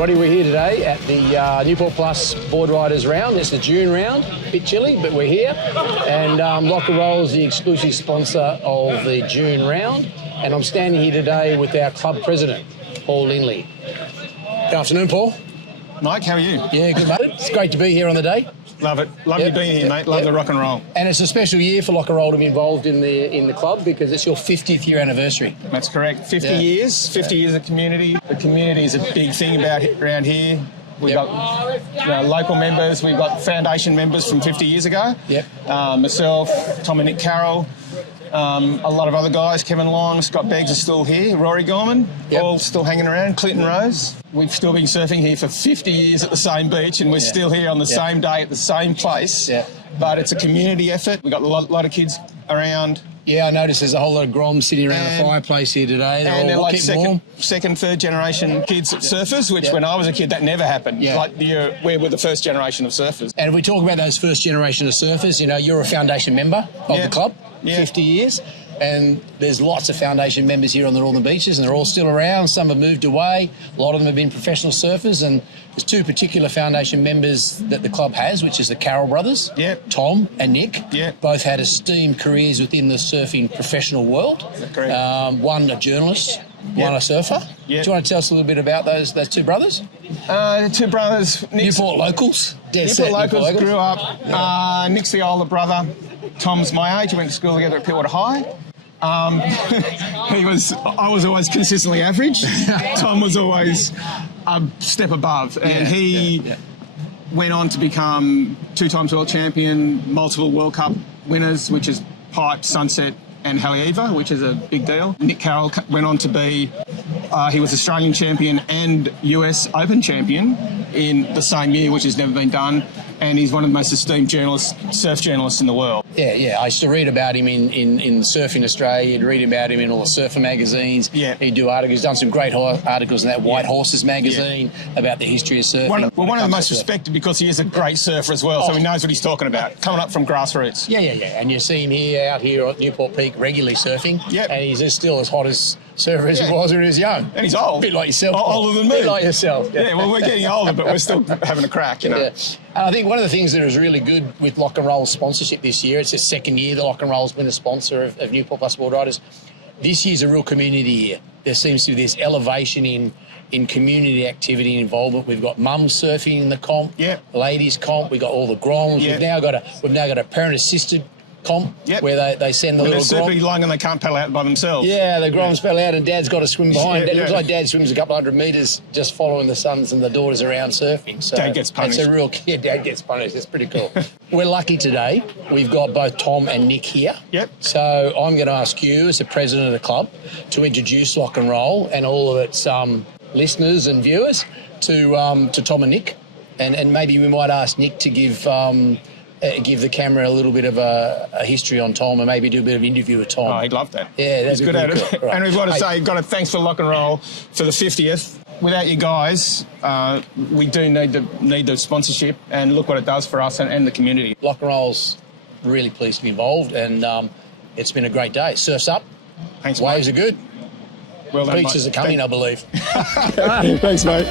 everybody. We're here today at the Newport Plus Boardriders round. It's the June round. A bit chilly, but we're here. And Rock and Roll is the exclusive sponsor of the June round. And I'm standing here today with our club president, Paul Lindley. Good afternoon, Paul. Mike, how are you? Yeah, good, mate. It's great to be here on the day. Love it. Love you being here, mate. Love the rock and roll. And it's a special year for Rock and Roll to be involved in the club because it's your 50th year anniversary. That's correct. 50 years. 50 years of community. The community is a big thing around here. We've got local members. We've got foundation members from 50 years ago. Yep. Myself, Tom and Nick Carroll, a lot of other guys. Kevin Long, Scott Beggs are still here. Rory Gorman, all still hanging around. Clinton Rose. We've still been surfing here for 50 years at the same beach, and we're still here on the same day at the same place. Yeah. But it's a community effort. We've got a lot of kids around. Yeah, I noticed there's a whole lot of groms sitting around the fireplace here today. They're like second, third generation kids surfers, which when I was a kid, that never happened. Yeah. Like we're the first generation of surfers. And if we talk about those first generation of surfers, you're a foundation member of the club, 50 years. And there's lots of foundation members here on the Northern Beaches, and they're all still around. Some have moved away. A lot of them have been professional surfers. And there's two particular foundation members that the club has, which is the Carroll brothers, Tom and Nick. Both had esteemed careers within the surfing professional world. Correct. One a journalist, one a surfer. Do you want to tell us a little bit about those two brothers? The two brothers, Newport locals. Newport locals grew up. Nick's the older brother. Tom's my age. We went to school together at Pittwater High. I was always consistently average. Tom was always a step above, and he went on to become 2 times world champion, multiple World Cup winners, which is Pipe, Sunset and Haleiwa, which is a big deal. Nick Carroll went on to be, he was Australian champion and US Open champion in the same year, which has never been done. And he's one of the most esteemed surf journalists in the world. Yeah. I used to read about him in Surfing Australia. You'd read about him in all the surfer magazines. Yeah. He'd do articles. He's done some great articles in that White Horses magazine about the history of surfing. One of the most respected because he is a great surfer as well, so he knows what he's talking about, coming up from grassroots. Yeah. And you see him out here at Newport Peak regularly surfing. And he's still as hot as surfer as he was when he was young. And he's old. A bit like yourself. Older than me. A bit like yourself. Yeah, well, we're getting older, but we're still having a crack, And I think one of the things that is really good with Lock and Roll's sponsorship this year, it's the second year that Lock and Roll's been a sponsor of Newport Plus Boardriders. This year's a real community year. There seems to be this elevation in community activity and involvement. We've got mums surfing in the comp, ladies comp. We've got all the groms. We've now got a parent-assisted comp where they send the little grom. They're super young and they can't paddle out by themselves. Yeah, the groms paddle out and Dad's got to swim behind. It looks like Dad swims a couple hundred metres just following the sons and the daughters around surfing. So Dad gets punished. Dad gets punished. It's pretty cool. We're lucky today. We've got both Tom and Nick here. So I'm going to ask you, as the president of the club, to introduce Lock and Roll and all of its listeners and viewers to Tom and Nick. And maybe we might ask Nick to give the camera a little bit of a history on Tom and maybe do a bit of interview with Tom. Oh, he'd love that. Yeah, he's good at it. Cool. Right. And we've got to thanks for Lock and Roll for the 50th. Without you guys, we do need the sponsorship, and look what it does for us and the community. Lock and Roll's really pleased to be involved, and it's been a great day. Surf's up. Thanks, Waves mate. are good. Well done, Beaches are coming, I believe. Thanks, mate.